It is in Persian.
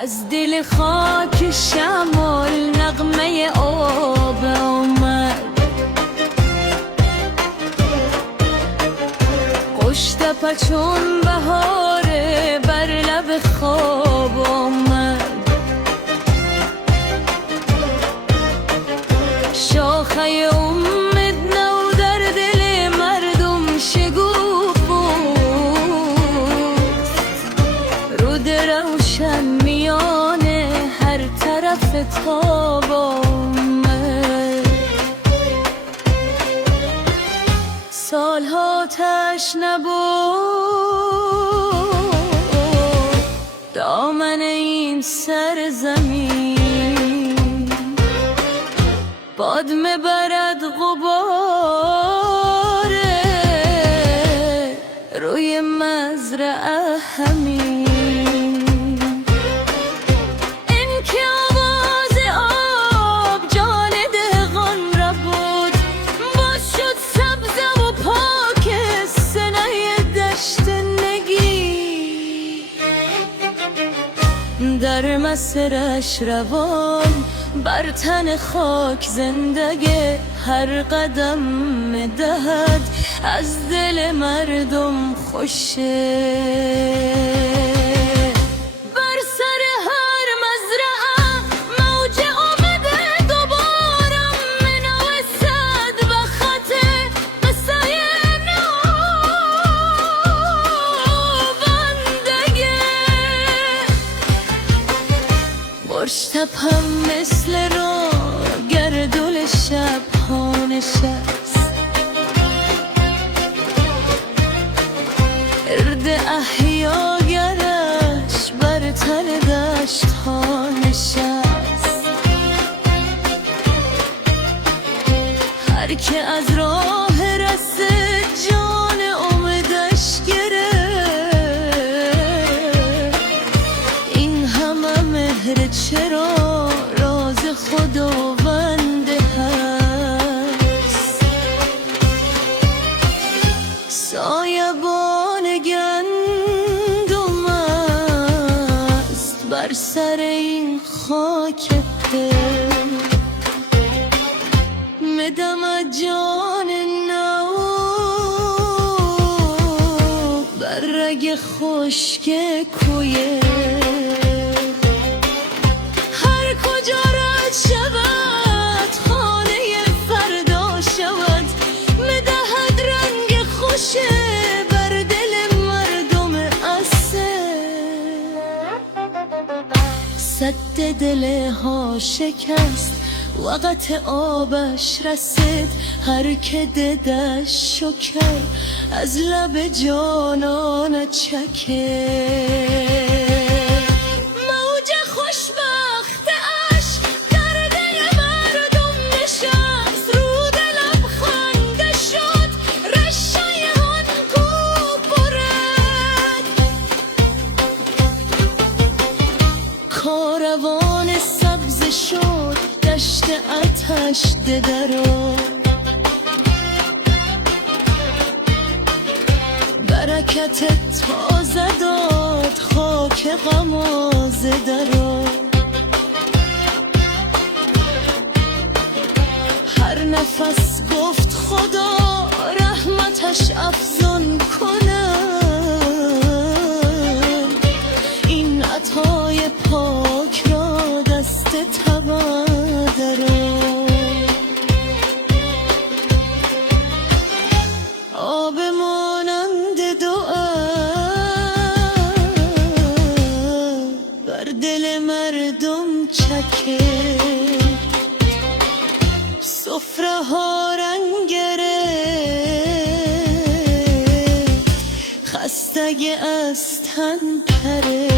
از دل خاک شمال نغمه آب آمد، قشتپه چون بهاره بر لب خواب آمد. شاخه امید نو در دل مردم شگوفوست، رود روشن میانه هر طرف تاب آمد. سالها تش نبود دامن این سرزمین، باد میبرد غباره روی مزرعه همین. این که آواز آب جان دهقان را بود، باز شد سبزه و پاک سنه دشت نگی. در مسیرش روان بر تن خاک زندگی هر قدم میدهد از دل مردم خوشه. بر سر هر مزرعه موج آمده دوباره منوسد و خط قصه نوبندگی. قشتپه مثل رو گردول شب ها نشست، ارد احیا گرش بر تن دشت ها نشست. هر که از راه رسه جان امیدش گرفت، این همه مهر چرا راز خداوند هست. سایبان گندم است بر سر این خاک پر، میدم جان نو بر رگ خشک کویه. شود خانه فردا شود، میدهد رنگ خوش بر دل مردم اسه. سد دل ها شکست وقت آبش رسید، هر که ددش شکر از لب جانان چکه. کاروان سبز شد دشت آتش درو، برکت تازه داد خاک غمازه درو. هر نفس گفت خدا رحمتش افزون کنه، این عطای پاک را دست تبا درو. آب مانند دعا بر دل مردم چکه، سفره ها رنگ گرفت خستگی از تن پره.